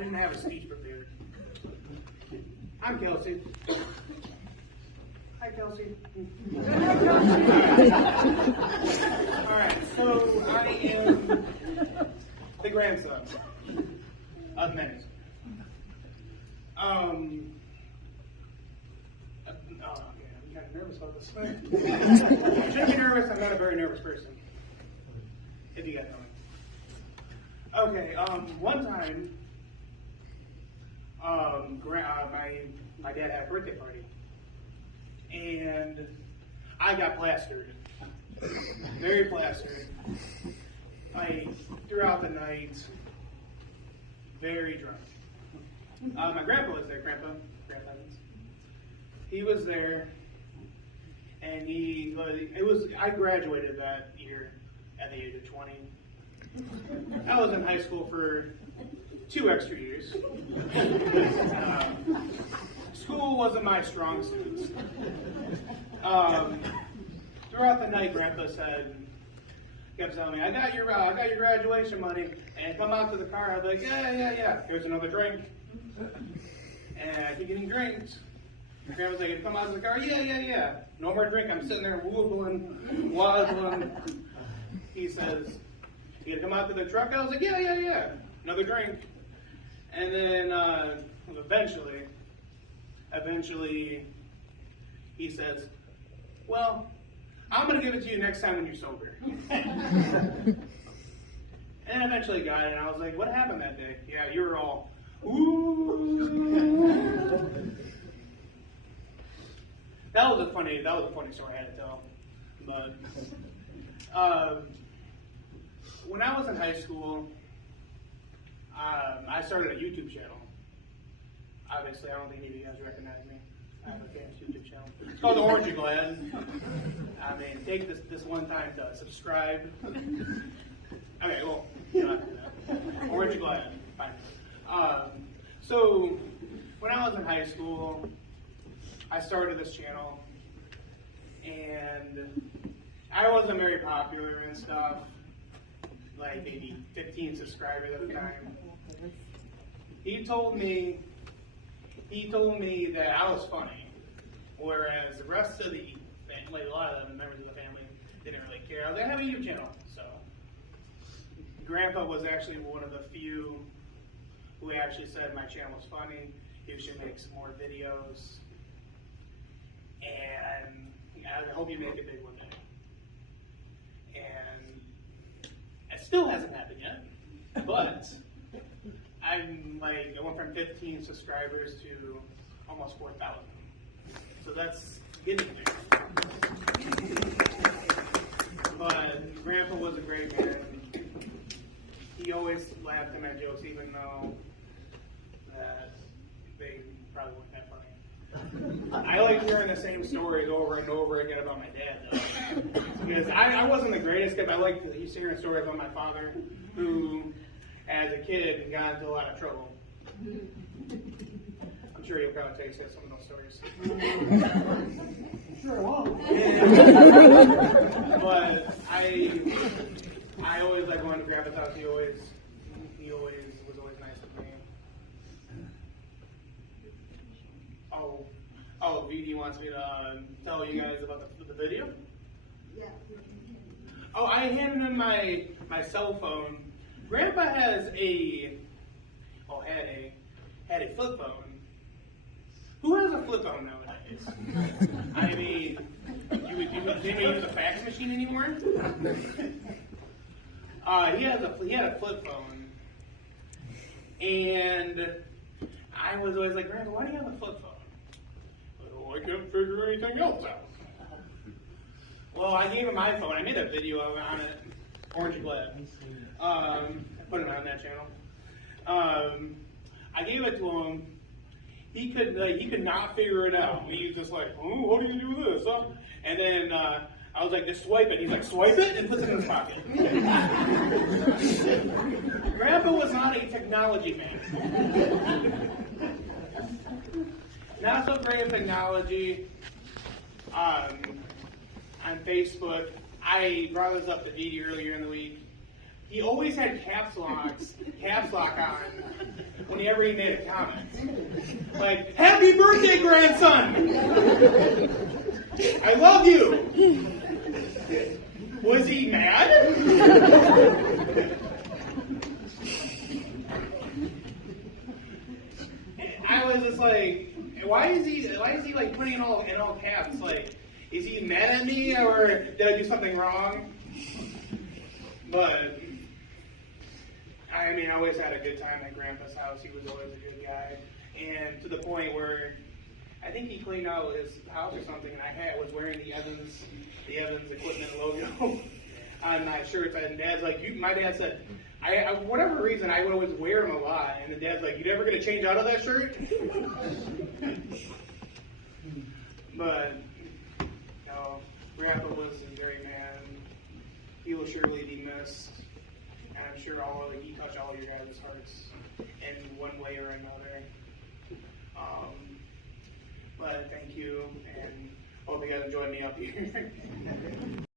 didn't have a speech prepared. I'm Kelsey. Hi, Kelsey. All right, so I am the grandson of Menace. I'm kind of nervous about this. I shouldn't be nervous. I'm not a very nervous person. If you guys know me. Okay. One time, my dad had a birthday party, and I got plastered. Very plastered. Throughout the night, very drunk. My grandpa was there, Grandpa. He was there, and I graduated that year at the age of 20. I was in high school for 2 extra years. School wasn't my strong suit. Throughout the night, Grandpa kept telling me, I got your graduation money, and come out to the car. I was like, yeah. Here's another drink. And I keep getting drinks. My grandpa's like, come out to the car. Yeah. No more drink. I'm sitting there wobbling, waddling. He says, you gonna come out to the truck? I was like, yeah. Another drink. And then eventually, he says, well, I'm going to give it to you next time when you're sober. And eventually got it, and I was like, what happened that day? Yeah, you were all, ooh. That was a funny story I had to tell. But when I was in high school, I started a YouTube channel. Obviously, I don't think any of you guys recognize me. I have a famous YouTube channel. It's called Orange You Glad. I mean, take this one time to subscribe. Okay, well, you don't have to do that. Orange You Glad. Fine. So, when I was in high school, I started this channel, and I wasn't very popular and stuff. Like maybe 15 subscribers at the time. He told me that I was funny, whereas the rest of the family, a lot of the members of the family, didn't really care. I was like, I have a YouTube channel. So Grandpa was actually one of the few who actually said my channel was funny. You should make some more videos, and I hope you make it big one day. And it still hasn't happened yet, but I went from 15 subscribers to almost 4,000. So that's getting there. But Grandpa was a great man. He always laughed at my jokes, even though that they probably weren't that funny. I like hearing the same stories over and over again about my dad, though. Because I wasn't the greatest kid. I like hearing stories about my father, who, as a kid, got into a lot of trouble. I'm sure you'll probably tell you some of those stories. Sure won't. But I always like going to Grandpa's house. He always was always nice with me. Oh, he wants me to tell you guys about the video? Yeah. Oh, I handed him my cell phone. Grandpa had a flip phone. Who has a flip phone nowadays? I mean, do you use a fax machine anymore? He had a flip phone, and I was always like, Grandpa, why do you have a flip phone? I couldn't figure anything else out. Well, I gave him my phone. I made a video on it, Orange You Glad. I put it on that channel. I gave it to him. He could not figure it out. He was just like, oh, what do you do with this? Huh? And then I was like, just swipe it. He's like, swipe it, and puts it in his pocket. Grandpa was not a technology man. Not so great at technology. On Facebook, I brought this up to Didi earlier in the week. He always had caps lock on whenever he made a comment. Like, happy birthday, grandson! I love you! Was he mad? I was just like, why is he like putting it all in all caps? Like, is he mad at me or did I do something wrong? But I mean, I always had a good time at Grandpa's house. He was always a good guy, and to the point where I think he cleaned out his house or something, and I was wearing the Evans equipment logo on my shirts. And Dad's like, my dad said, for whatever reason, I would always wear them a lot. And the Dad's like, you never gonna change out of that shirt? But no, Grandpa was a great man. He will surely be missed, and I'm sure he touched all your guys' hearts in one way or another. But thank you, and hope you guys enjoyed me up here.